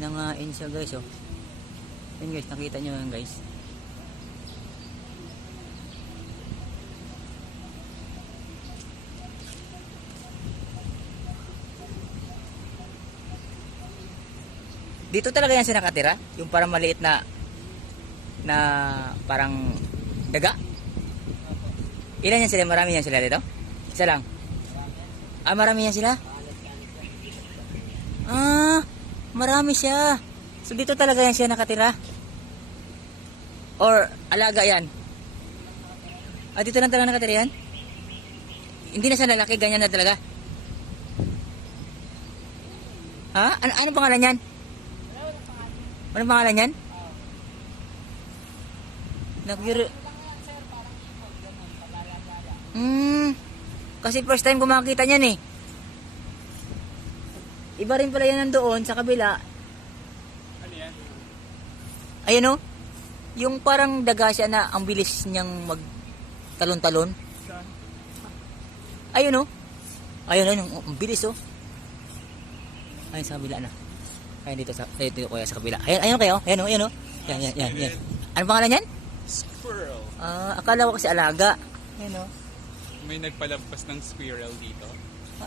Nanginangain siya guys, oh. Yun guys, nakita nyo yan guys. Dito talaga yan siya nakatira? Yung parang maliit na parang daga? Ilan yan sila? Marami yan sila dito? Isa lang? Ah, marami yan sila? Ah, marami siya. So dito talaga yan siya nakatira? Or alaga yan? Ah, dito lang talaga nakatira yan? Hindi na siya lalaki, ganyan na talaga? Ha? Anong pangalan yan? Anong pangalan yan? Kasi first time ko makakita niyan eh. Iba rin pala yan nandoon sa kabila. Ano yan? Ayun o. Yung parang daga siya na ang bilis niyang magtalon-talon. Saan? Ayun o. Ayun, ang bilis o. Ayun sa kabila na. Ayun dito kuya sa kabila. Ayun kayo. Ayun o. Yan. Ano pangalan yan? Squirrel. Akala ko kasi alaga. Ayun o. May nagpalabas ng squirrel dito.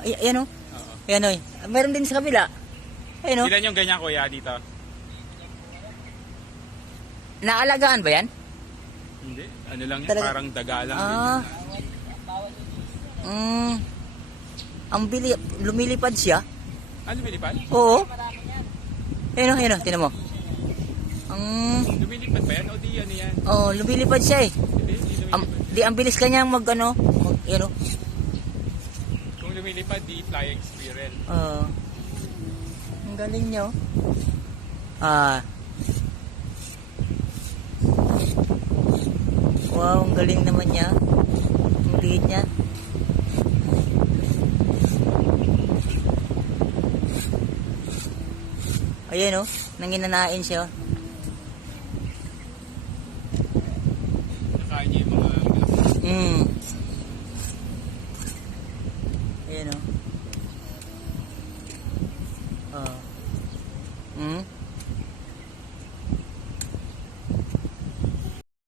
Ayun o. Oo. Ayun o. Mayroon din sa kabila. Ayun o. Ilan yung ganyan kuya dito? Naalagaan ba yan? Hindi. Ano lang yan? Talaga? Parang daga lang. Ang lumilipad siya. Ano lumilipad? Oo. Ayun o. Tinan mo. Lumilipad ba yan? O di ano yan? Lumilipad siya eh. Hindi lumilipad. Ang bilis kanya yan o. Kung lumilipad, di flying squirrel. Ang galing niya oh. Wow, ang galing naman niya. Ang liit niya. Ayan oh, nanginanain siya. Nakain niya yung mga... Ayan oh.